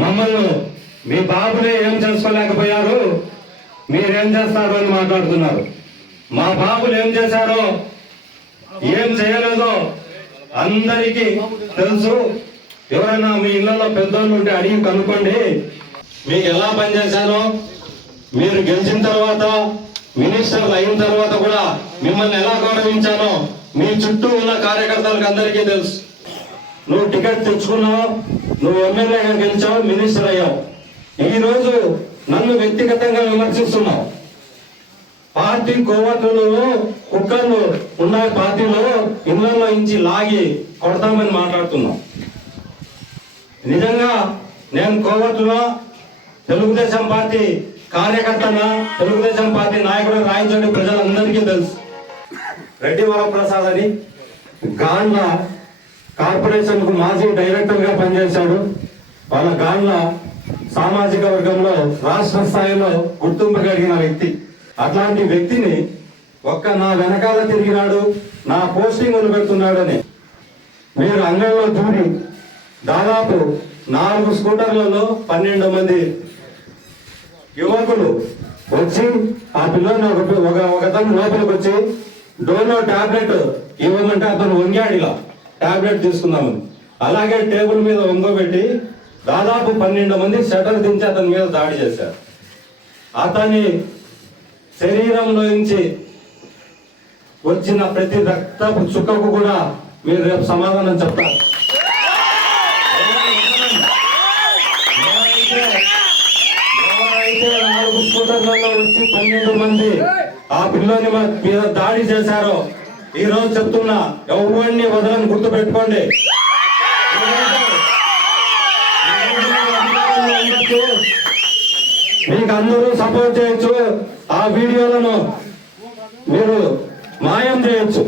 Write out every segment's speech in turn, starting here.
మమ్మల్ని మీ బాబునే ఏం చేసుకోలేకపోయారు? మీరేం చేస్తారు అని మాట్లాడుతున్నారు. మా బాబులు ఏం చేశారో ఏం చేయలేదో అందరికీ తెలుసు. ఎవరైనా మీ ఇళ్ళలో పెద్దోళ్ళు ఉంటే అడిగి కనుక్కోండి. మీకు ఎలా పనిచేశారో మీరు గెలిచిన తర్వాత మినిస్టర్లు అయిన తర్వాత కూడా మిమ్మల్ని ఎలా గౌరవించానో మీ చుట్టూ ఉన్న కార్యకర్తలకు అందరికీ తెలుసు. నువ్వు టికెట్ తెచ్చుకున్నావు నువ్వు ఎమ్మెల్యేగా గెలిచావు మినిస్టర్ అయ్యావు. ఈ రోజు నన్ను వ్యక్తిగతంగా విమర్శిస్తున్నావు. పార్టీ కోవట్లు కుక్కర్లు ఉన్న పార్టీలో ఇళ్ళలో ఇంచి లాగి కొడతామని మాట్లాడుతున్నాం నిజంగా నేను కోవట్లో తెలుగుదేశం పార్టీ కార్యకర్తన? తెలుగుదేశం పార్టీ నాయకుడు రాయించండి ప్రజలందరికీ తెలుసు. రెడ్డి వరప్రసాద్ అని గాండ్ల కార్పొరేషన్కు మాజీ డైరెక్టర్గా పనిచేశాడు. వాళ్ళ గాండ్ల సామాజిక వర్గంలో రాష్ట్ర స్థాయిలో గుర్తింపు కలిగిన వ్యక్తి. అట్లాంటి వ్యక్తిని ఒక్క నా వెనకాల తిరిగినాడు నా పోస్టింగ్ నిలబెడుతున్నాడని మీరు అంగంలో దూరి దాదాపు నాలుగు స్కూటర్లలో పన్నెండు మంది యువకులు వచ్చి ఆ పిల్లని ఒక ఒక ఒకతను లోపలికి వచ్చి డోలో టాబ్లెట్ ఇవ్వమంటే అతను వంగాడు ఇలా టాబ్లెట్ తీసుకుందామని. అలాగే టేబుల్ మీద వంగోబెట్టి దాదాపు పన్నెండు మంది షటర్ దించి అతని మీద దాడి చేశారు. అతని శరీరంలో నుంచి వచ్చిన ప్రతి రక్తపు చుక్కకు కూడా మీరు రేపు సమాధానం చెప్తారు. ఎవరైతే నాలుగు స్కూటర్లలో వచ్చి పన్నెండు మంది ఆ పిల్లని మీద దాడి చేశారో ఈ రోజు చెప్తున్నా ఎవరిని వదలని గుర్తు పెట్టుకోండి మీకు అందరూ సపోర్ట్ చేయొచ్చు. ఆ వీడియోలను మీరు మాయం చేయొచ్చు.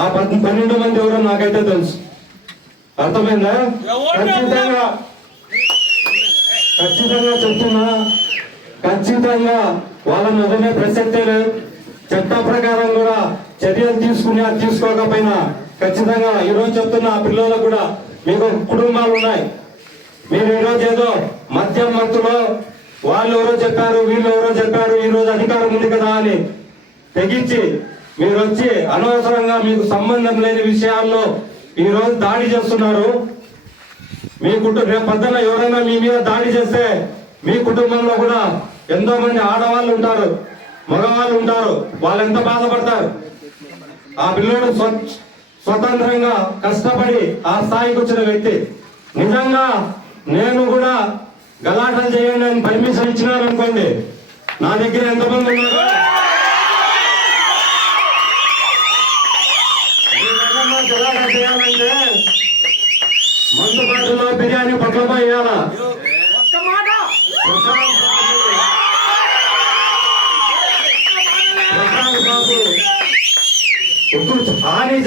ఆ పన్నెండు మంది ఎవరో నాకైతే తెలుసు. అర్థమైందా? ఖచ్చితంగా ఖచ్చితంగా చెప్తున్నా. ఖచ్చితంగా వాళ్ళని వదిలే ప్రసక్తే లేదు. చట్ట ప్రకారం కూడా చర్యలు తీసుకుని అది తీసుకోకపోయినా ఖచ్చితంగా ఈరోజు చెప్తున్న ఆ పిల్లలకు కూడా మీకు కుటుంబాలు ఉన్నాయి. మీరు ఈరోజు ఏదో మద్యం మత్తులో వాళ్ళు ఎవరో చెప్పారు వీళ్ళు ఎవరో చెప్పారు ఈరోజు అధికారం ఉంది కదా అని తెగించి మీరు వచ్చి అనవసరంగా మీకు సంబంధం లేని విషయాల్లో ఈరోజు దాడి చేస్తున్నారు. మీ కుటుంబం రేపు పొద్దున ఎవరైనా మీ మీద దాడి చేస్తే మీ కుటుంబంలో కూడా ఎంతో మంది ఆడవాళ్ళు ఉంటారు. మగవాళ్ళు ఉంటారు వాళ్ళు ఎంత బాధపడతారు? ఆ పిల్లడు స్వతంత్రంగా కష్టపడి ఆ స్థాయికి వచ్చిన వ్యక్తి. నిజంగా నేను కూడా గలాటలు చేయండి అని పర్మిషన్ ఇచ్చినారు అనుకోండి. నా దగ్గర ఎంతమంది ఉన్నారు? గలాటా చేయాలంటే మందు బిర్యానీ పొట్లపై వేయాలా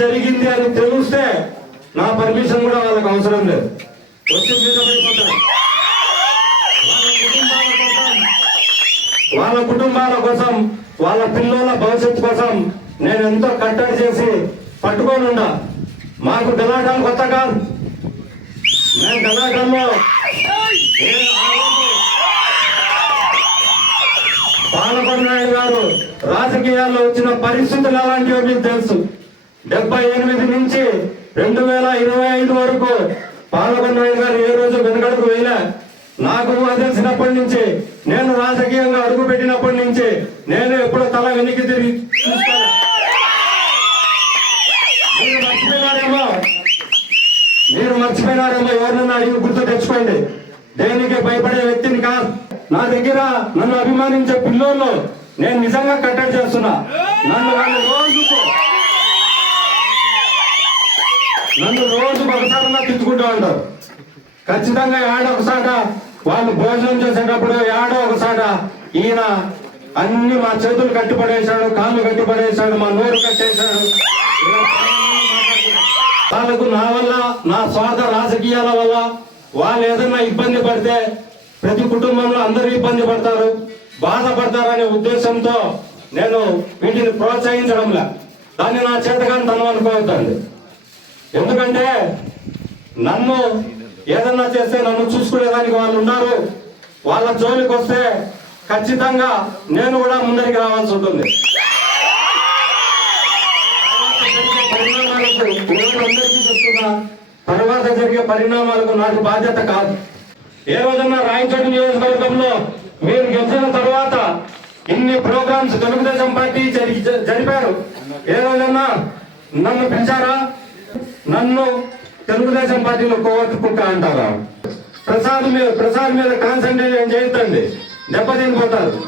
జరిగింది అని తెలిస్తే నా పర్మిషన్ కూడా వాళ్ళకి అవసరం లేదు. వచ్చి మీద పడిపోతారు. వాళ్ళ కుటుంబాల కోసం వాళ్ళ పిల్లల భవిష్యత్తు కోసం నేను ఎంతో కట్టడి చేసి పట్టుకొని ఉండా. మాకు గలాటాలు కొత్త కాదు. నేను గలాటంలో పాలకొండ నాయుడు గారు రాజకీయాల్లో వచ్చిన పరిస్థితులు ఎలాంటివో మీకు తెలుసు. డెబ్బై ఎనిమిది నుంచి రెండు వేల ఇరవై ఐదు వరకు పాలకొండ గారు ఏ రోజు వెనుకడుగు వేయలే. నాకు తెలిసినప్పటి నుంచి నేను రాజకీయంగా అడుగు పెట్టినప్పటి నుంచి నేను ఎప్పుడో తల వెనక్కి తిరిగి మీరు మర్చిపోయినారేమో? మీరు మర్చిపోయినారేమో? ఎవరినన్నా అడిగి గుర్తు తెచ్చుకోండి. దేనికి భయపడే వ్యక్తిని కాదు. నా దగ్గర నన్ను అభిమానించే పిల్లోళ్ళు నేను నిజంగా కట్టడి చేస్తున్నా. నన్ను వాళ్ళు రోజుకు నన్ను రోజు ఒకసారి తిట్టుకుంటూ ఉంటారు. ఖచ్చితంగా ఏడ ఒకసాట వాళ్ళు భోజనం చేసేటప్పుడు ఏడో ఒకసాట ఈయన అన్ని మా చేతులు కట్టిపడేశాడు కాళ్ళు కట్టిపడేశాడు మా నోరు కట్టేశాడు. వాళ్ళకు నా వల్ల నా స్వార్థ రాజకీయాల వల్ల వాళ్ళు ఏదైనా ఇబ్బంది పడితే ప్రతి కుటుంబంలో అందరూ ఇబ్బంది పడతారు బాధపడతారనే ఉద్దేశంతో నేను వీటిని ప్రోత్సహించడంలా. దాన్ని నా చేతగాని తనం అనుకోవద్దండి. ఎందుకంటే నన్ను ఏదన్నా చేస్తే నన్ను చూసుకునేదానికి వాళ్ళు ఉన్నారు. వాళ్ళ జోలికి వస్తే ఖచ్చితంగా నేను కూడా ముందరికి రావాల్సి ఉంటుంది. పరిణామాలకు తర్వాత జరిగే పరిణామాలకు నాకు బాధ్యత కాదు. ఏ రోజన్నా రాయచోటి నియోజకవర్గంలో మీరు గెలిచిన తర్వాత ఇన్ని ప్రోగ్రామ్స్ తెలుగుదేశం పార్టీ జరిపారు. ఏ రోజన్నా నన్ను పిలిచారా? నన్ను తెలుగుదేశం పార్టీలో కుక్క అంటారా? ప్రసాద్ మీద ప్రసాద్ మీద కాన్సన్ట్రేట్ చేయొద్దండి దెబ్బతినిపోతారు